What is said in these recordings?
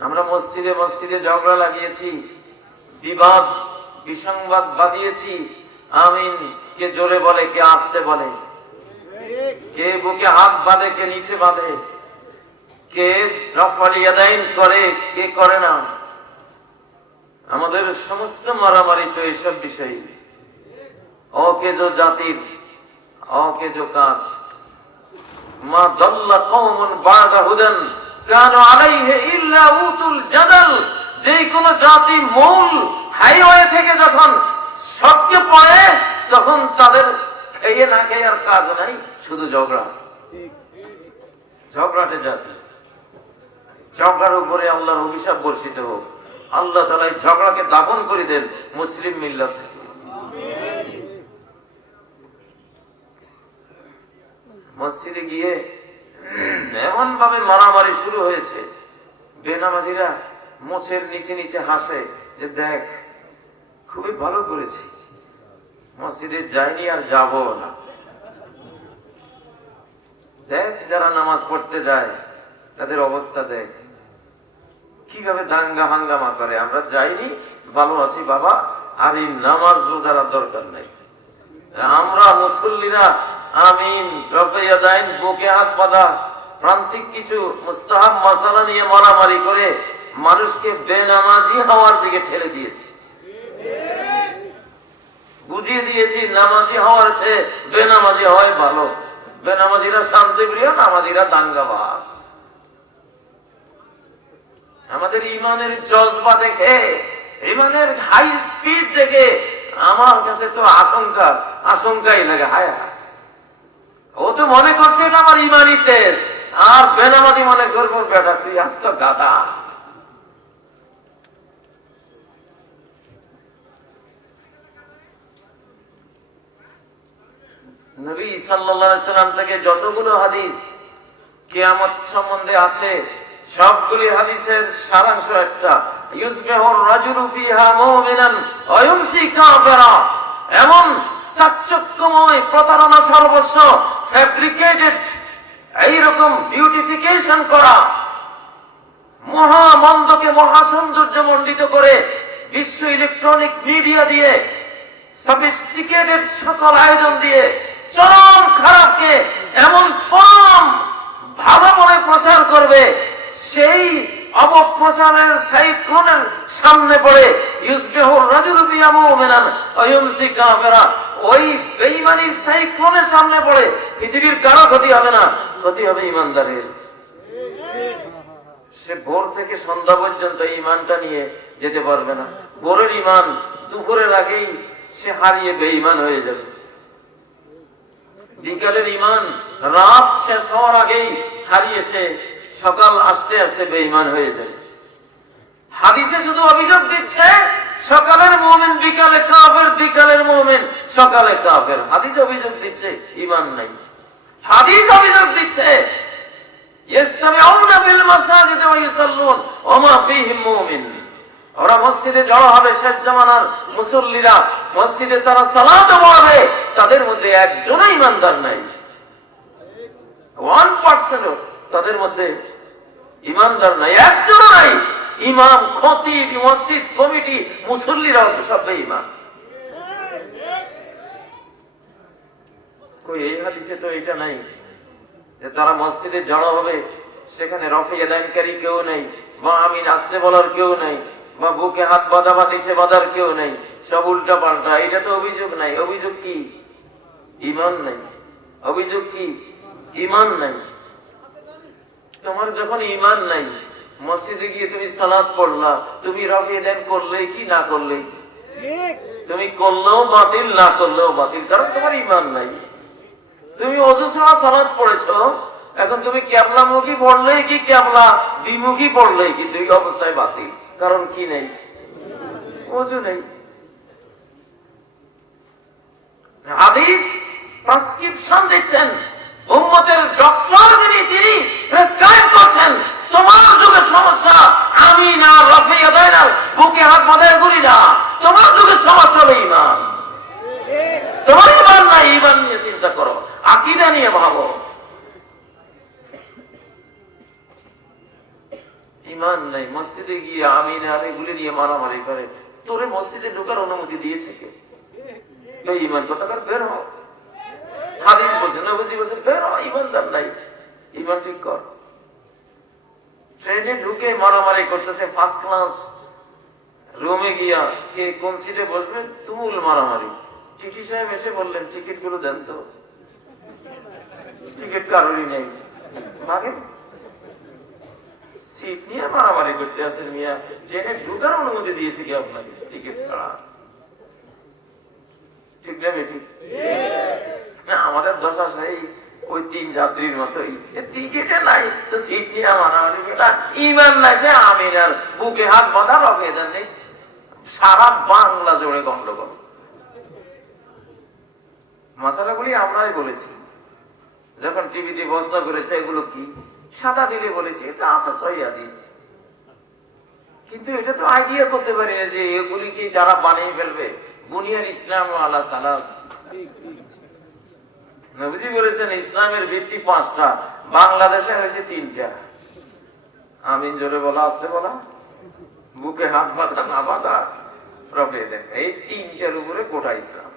আমরা মসজিদে মসজিদে ঝগড়া লাগিয়েছি, বিবাদ, বিসংবাদ বাদিয়েছি আমিন, কে জোরে বলে, কে আসতে বলে। কে বুকে হাত বাঁধে, কে নিচে বাঁধে। কে রফালি করে, কে করে না। আমাদের সমস্ত মারামারি তো এইসব বিষয়। অকেজো জাতির, অকেজো কাজ। মা দল্লা কওমুন বাদা হুদান। যে কোন জাতি মূল হাইওয়ে থেকে যখন সবকে পড়ে, তখন তাদের খেয়ে না খেয়ে আর কাজ নাই, শুধু ঝগড়া। ঝগড়াটে জাতি। ঝগড়ার উপরে আল্লাহর অভিশাপ বর্ষিত হোক। আল্লাহ তালা এই ঝগড়াকে দাপন করে দেন মুসলিম মিল্লাত থেকে। মসজিদে গিয়ে এমন ভাবে মারামারি শুরু হয়েছে। বেনামাজিরা মোছের নিচে নিচে হাসে যে, দেখ, খুবই ভালো করেছি। মসজিদে যাইনি আর যাব না। দেখ, যারা নামাজ পড়তে যায়, তাদের অবস্থা দেখ। কীভাবে দাঙ্গা হাঙ্গামা করে, আমরা যাইনি, ভালো আছি বাবা, আর এই নামাজ রোজার দরকার নাই। আমরা মুসল্লিরা, আমিন বুকে হাত বাঁধা। প্রান্তিক কিছু মুস্তাহাব মাসালা নিয়ে মারামারি করে মানুষকে বেনামাজি হওয়ার দিকে ঠেলে দিয়েছি। বুঝিয়ে দিয়েছি, নামাজি হওয়ার চেয়ে বেনামাজি হওয়াই ভালো। বেনামাজিরা শান্তিপ্রিয় নামাজিরা দাঙ্গাবাজ। আমাদের ইমানের জজবা দেখে, ইমানের হাই স্পিড দেখে আমার কাছে তো আশঙ্কা, আশঙ্কাই লাগে, হায় হায়। ও তো মনে করছে এটা আমার ইমানি তেজ আর বেনামাদি মনে করব বেটা, তুই আস্ত গাদা নবী সাল্লাম থেকে যতগুলো হাদিস কেয়ামত সম্বন্ধে আছে, সবগুলি হাদিসের সারাংশ একটা। এমন চাকচক্যময় প্রতারণা সর্বস্ব ফ্যাব্রিকেটেড এইরকম বিউটিফিকেশন করা মহা মন্দকে মহা সৌন্দর্য করে বিশ্ব ইলেকট্রনিক মিডিয়া দিয়ে সফিস্টিকেটেড সকল আয়োজন দিয়ে চরম খারাপকে এমন পরম ভালো মনে প্রচার করবে, সেই অপপ্রচারের সাইক্লোনের সামনে পড়ে ইউসবেহুর রাজুল বিয়ামু মেনান ওই বেঈমানি সাইক্লোনের সামনে পড়ে পৃথিবীর কারও ক্ষতি হবে না। ক্ষতি হবে ইমানদারের। সে ভোর থেকে সন্ধ্যা পর্যন্ত ইমানটা নিয়ে যেতে পারবে না। ভোরের ইমান দুপুরের আগেই সে হারিয়ে বেঈমান হয়ে যাবে। বিকালের ইমান রাত শেষ হওয়ার আগেই হারিয়ে সে সকাল আসতে আসতে বেঈমান হয়ে যাবে হাদিসে শুধু অভিযোগ দিচ্ছে, সকালের মোমেন বিকালে কাফের, বিকালের মোমেন সকালে কাফের। হাদিসে অভিযোগ দিচ্ছে, ইমান নাই। হাদিস অভিযোগ দিচ্ছে। মুসল্লিরা। তাদের মধ্যে একজনও ইমানদার নাই। ওয়ান পার্সেন্ট তাদের মধ্যে নাই নাই। ইমাম, খতিব, মসজিদ, কমিটি মুসল্লিরা ইমাম। কই এই হাদিসে তো এটা নাই। যে তারা মসজিদে জড়ো হবে সেখানে রফিয়া দানকারী কেউ নেই বা আমি নাচতে বলার কেউ নেই বা বুকে হাত বাঁধা বা নিচে বাঁধার কেউ নেই সব উল্টা পাল্টা। এটা তো অভিযোগ নাই। অভিযোগ কি? ইমান নাই। অভিযোগ কি? ইমান নাই। তোমার যখন ইমান নাই মসজিদে গিয়ে তুমি সালাদ পড়লা তুমি রফিয়া দান করলে কি না করলে? তুমি করলেও বাতিল না করলেও বাতিল। কারণ তোমার ইমান নাই। তুমি অজু ছাড়া সালাদ পড়েছ। এখন তুমি ক্যাবলা মুখী পড়লে কি ক্যাবলা, দ্বিমুখী পড়লে কি? দুই অবস্থায় বাতিল। কারণ কি নেই? অজু নেই। প্রেসক্রিপশন দিচ্ছেন। উম্মতের ডক্টর যিনি, তিনি প্রেসক্রাইব করছেন, তোমার যুগে সমস্যা, আমি না, রফে না বুকে হাত মাথায় করি না তোমার যুগে সমস্যা হবে ইমান তোমার ইমান না ইমান নিয়ে চিন্তা করো আকিদা নিয়ে ভাবো ইমান নাই মসজিদে গিয়ে আমিন আর এগুলি নিয়ে মারামারি করে, তোরে মসজিদে ঢোকার অনুমতি দিয়েছে কে? ইমান কথাকার বের হও। হাদিস বলছে বলছে, বের হও ইমানদার নাই। ইমান ঠিক কর। ট্রেনে ঢুকে মারামারি করতেছে ফার্স্ট ক্লাস রুমে গিয়া। কে কোন সিটে বসবে? তুমুল মারামারি। টিটি সাহেব এসে বললেন টিকিটগুলো দেন তো। টিকিট কারোরই নেই। মাগে সিট নিয়ে মারামারি করতে আসেন মিয়া। ট্রেনে ঢুকার অনুমতি দিয়েছে কি আপনাকে? টিকিট ছাড়া। ঠিক না ঠিক আমাদের দশা সেই ওই তিন যাত্রীর মতোই টিকিটে নাই সিট নিয়ে মারামারি বেটা ইমান নাই, সে বুকে হাত বাঁধা রফে নেই। সারা বাংলা জুড়ে গন্ডগোল। মশালাগুলি আমরাই বলেছি। যখন টিভিতে বসনা করেছে, এগুলো কি? সাদা দিলে বলেছি, এটা আছে সহিয়া দিয়েছি কিন্তু এটা তো আইডিয়া করতে পারি যে এগুলি কি যারা বানিয়ে ফেলবে বুনিয়ান ইসলাম আল্লাহ সালাস। নবীজি বলেছেন, ইসলামের ভিত্তি পাঁচটা, বাংলাদেশে হয়েছে তিনটা। আমিন জোরে বলা, আসতে বলা। বুকে হাত বাঁধা, না বাঁধা রফে দেন। এই তিনটার উপরে গোটা ইসলাম।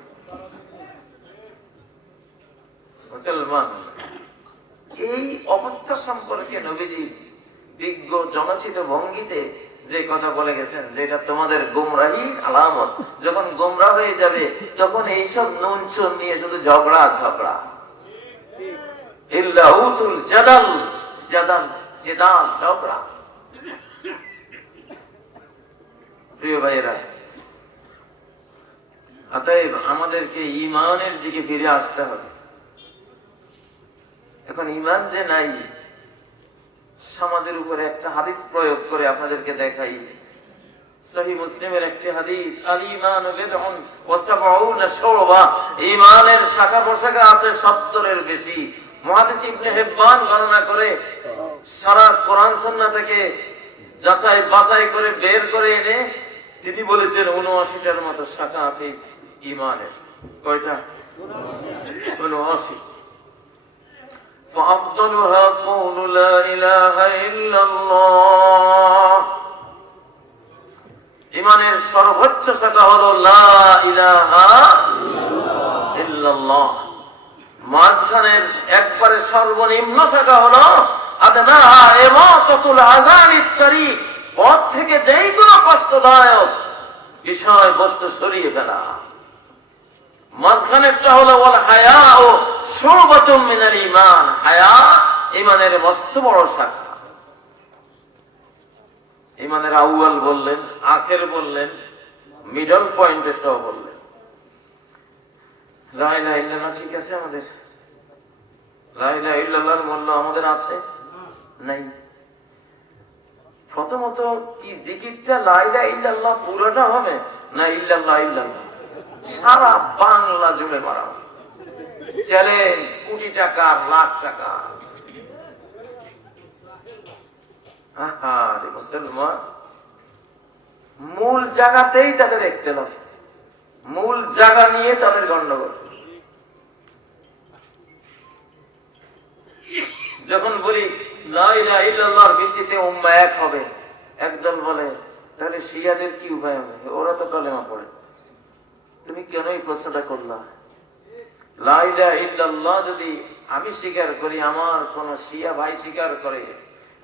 মুসলমান এই অবস্থা সম্পর্কে নবীজি বিজ্ঞ জনচিত ভঙ্গিতে যে কথা বলে গেছেন যেটা তোমাদের গোমরাহি আলামত। যখন গোমরা হয়ে যাবে, তখন এইসব নুন চুন নিয়ে শুধু ঝগড়া ঝগড়া। আমাদেরকে ইমানের দিকে ফিরে আসতে হবে। এখন ইমান যে নাই, সমাজের উপরে একটা হাদিস প্রয়োগ করে আপনাদেরকে দেখাই। সহি মুসলিমের একটি হাদিস আল ইমান বেদন ওয়াসাবাউনা শুবা ইমানের শাখা প্রশাখা আছে 70 বেশি। মুহাদ্দিস ইবনে হিব্বান গণনা করে সারা কোরআন সুন্নাহ থেকে যাচাই বাছাই করে বের করে এনে তিনি বলেছেন 79টার মতো শাখা আছে ইমানের। কয়টা? 79 فأفضلها قول لا إله إلا الله ইমানের সর্বোচ্চ শাখা হলো লা ইলাহা ইল্লাল্লাহ মাঝখানের একবারে সর্বনিম্ন শাখা হলো আদনাহা ইমাতাতুল আযানিত তারিক পথ থেকে যেই কোনো কষ্টদায়ক বিষয় বস্তু সরিয়ে ফেলা মাঝখানেরটা হলো, ওয়াল হায়া ও শুবাতুম মিনাল ঈমান। হায়া ঈমানের মস্ত বড় শাখা। ঈমানের আউয়াল বললেন, আখের বললেন, মিডল পয়েন্টেরটাও বললেন। লা ইলাহা ইল্লাল্লাহ ঠিক আছে আমাদের? লা ইলাহা ইল্লাল্লাহর মূল্য আমাদের আছে? নাই। প্রথমত কি জিকিরটা লা ইলাহা ইল্লাল্লাহ পুরোটা হবে, না ইল্লাল্লাহ ইল্লাল্লাহ? সারা বাংলা জুড়ে মারা চ্যালেঞ্জ কোটি টাকা, লাখ টাকা। মুসলমান। মূল জায়গাতেই তাদের দেখতে হবে মূল জায়গা নিয়ে তাদের গন্ডগোল। যখন বলি ভিত্তিতে উম্মা এক হবে, একদল বলে, তাহলে শিয়াদের কি উপায় হবে? ওরা তো কলেমা পড়ে। তুমি কেন এই প্রশ্নটা করলা? লাইলা ইল্লাল্লাহ যদি আমি স্বীকার করি, আমার কোন শিয়া ভাই স্বীকার করে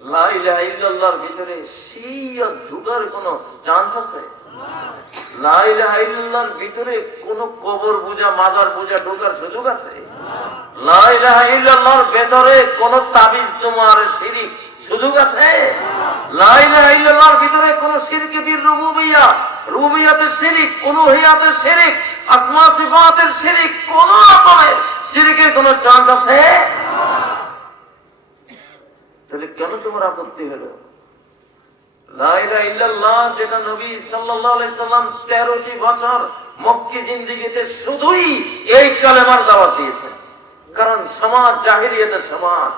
লাইলা ইল্লাল্লাহর ভিতরে শিয়া ঢুকার কোন চান্স আছে? লাইলা ভিতরে কোন কবর পূজা, মাজার পূজা ঢোকার সুযোগ আছে? লাইলা ইল্লাল্লাহর ভেতরে কোন তাবিজ তোমার শিরিক সুযোগ আছে? লাইলা ভিতরে কোন শিরকে বীর রুবুবিয়া রুবিয়াতের শিরিক, উলুহিয়াতের শিরিক, আসমা সিফাতের শিরিক, কোন শিরিকের কোন চান্স আছে? তাহলে কেন তোমার আপত্তি হলো? 13টি বছর মক্কি জিন্দেগিতে শুধুই এই কালেমার দাওয়াত কারণ সমাজ, জাহিলিয়াতের সমাজ,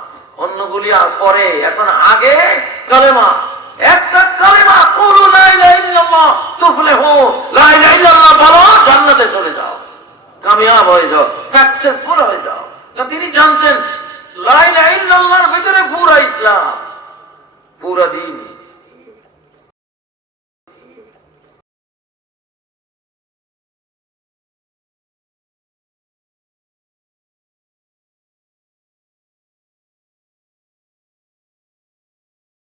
অন্যগুলি পরে, এখন আগে কালেমা। একটা কালেমা, কুলু লা ইলাহা ইল্লাল্লাহ, তুফলিহু, লা ইলাহা ইল্লাল্লাহ বলো, জান্নাতে চলে যাও। কামিয়াব হয়ে যাও সাকসেসফুল হয়ে যাও। তিনি জানতেন